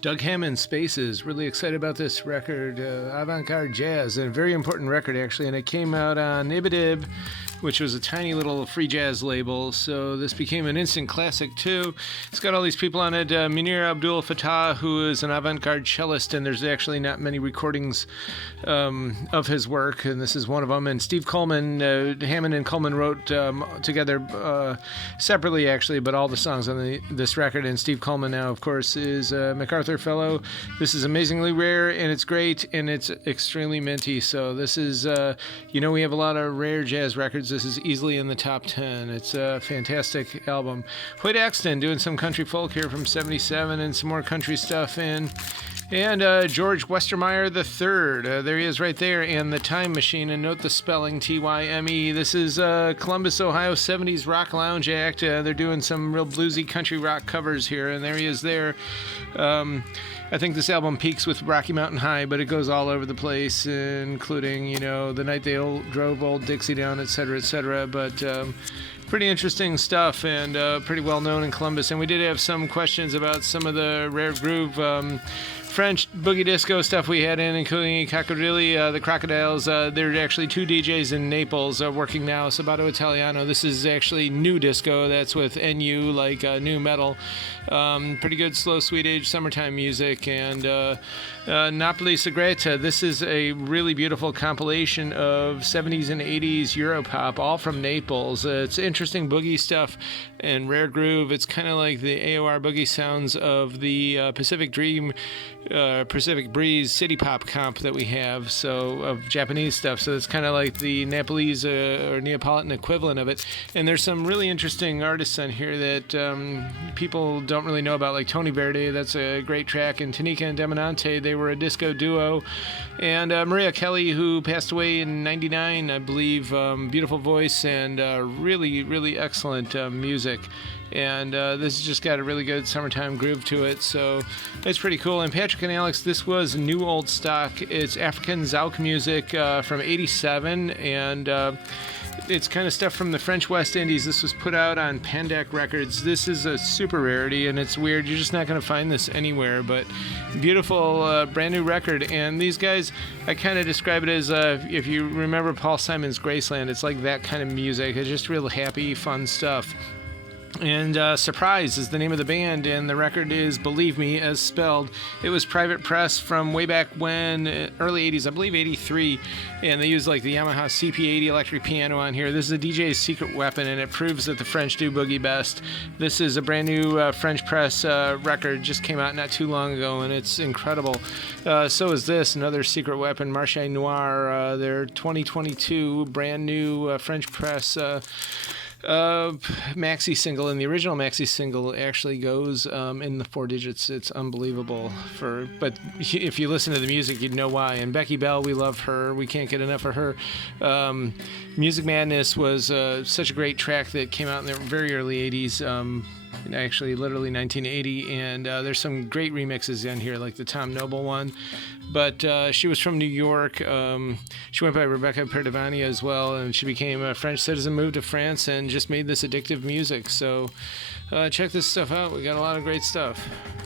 Doug Hammond, Spaces. Really excited about this record, Avant-Garde Jazz, a very important record actually, and it came out on Ibidib, which was a tiny little free jazz label, so this became an instant classic too. It's got all these people on it. Munir Abdul Fattah, who is an avant-garde cellist, and there's actually not many recordings of his work, and this is one of them. And Steve Coleman, Hammond and Coleman wrote together separately actually, but all the songs on this record. And Steve Coleman now, of course, is a MacArthur Fellow. This is amazingly rare, and it's great, and it's extremely minty. So this is, we have a lot of rare jazz records. This is easily in the top 10. It's a fantastic album. Hoyt Axton doing some country folk here from 77 and some more country stuff in. And George Westermeyer III, there he is right there, and The Time Machine, and note the spelling, T-Y-M-E. This is Columbus, Ohio 70s Rock Lounge Act. They're doing some real bluesy country rock covers here, and there he is there. I think this album peaks with Rocky Mountain High, but it goes all over the place, including, The Night They Drove Old Dixie Down, etc., etc., but pretty interesting stuff, and pretty well known in Columbus. And we did have some questions about some of the rare groove French boogie disco stuff we had in, including Cocodrilli, the Crocodiles. There are actually two DJs in Naples working now, Sabato Italiano. This is actually new disco. That's with NU, like new metal. Pretty good slow, sweet age summertime music. And Napoli Segreta. This is a really beautiful compilation of 70s and 80s Europop, all from Naples. It's interesting boogie stuff and rare groove. It's kind of like the AOR boogie sounds of the Pacific Dream, Pacific Breeze city pop comp that we have, so of Japanese stuff. So it's kind of like the Nepalese or Neapolitan equivalent of it. And there's some really interesting artists on here that people don't really know about, like Tony Verde. That's a great track. And Tanika and Demonante, they were a disco duo. And Maria Kelly, who passed away in 99, I believe. Beautiful voice and really, really excellent music. And this has just got a really good summertime groove to it, so it's pretty cool. And Patrick and Alex, this was new old stock. It's African Zouk music from 87, and it's kind of stuff from the French West Indies. This was put out on Pandak Records. This is a super rarity, and it's weird. You're just not going to find this anywhere, but beautiful brand new record. And these guys, I kind of describe it as, if you remember Paul Simon's Graceland, it's like that kind of music. It's just real happy, fun stuff. And Surprise is the name of the band, and the record is Believe Me, as spelled. It was private press from way back when, early 80s, I believe 83, and they used like the Yamaha CP80 electric piano on here. This is a DJ's secret weapon, and it proves that the French do boogie best. This is a brand new French press record, just came out not too long ago, and it's incredible. So is this, another secret weapon, Marché Noir, their 2022 brand new French press maxi single, and the original maxi single actually goes in the 4 digits. It's unbelievable. But if you listen to the music, you'd know why. And Becky Bell, we love her. We can't get enough of her. Music Madness was such a great track that came out in the very early 80s. Actually, literally 1980, and there's some great remixes in here, like the Tom Noble one. But she was from New York. She went by Rebecca Perdevani as well, and she became a French citizen, moved to France, and just made this addictive music. So check this stuff out. We got a lot of great stuff.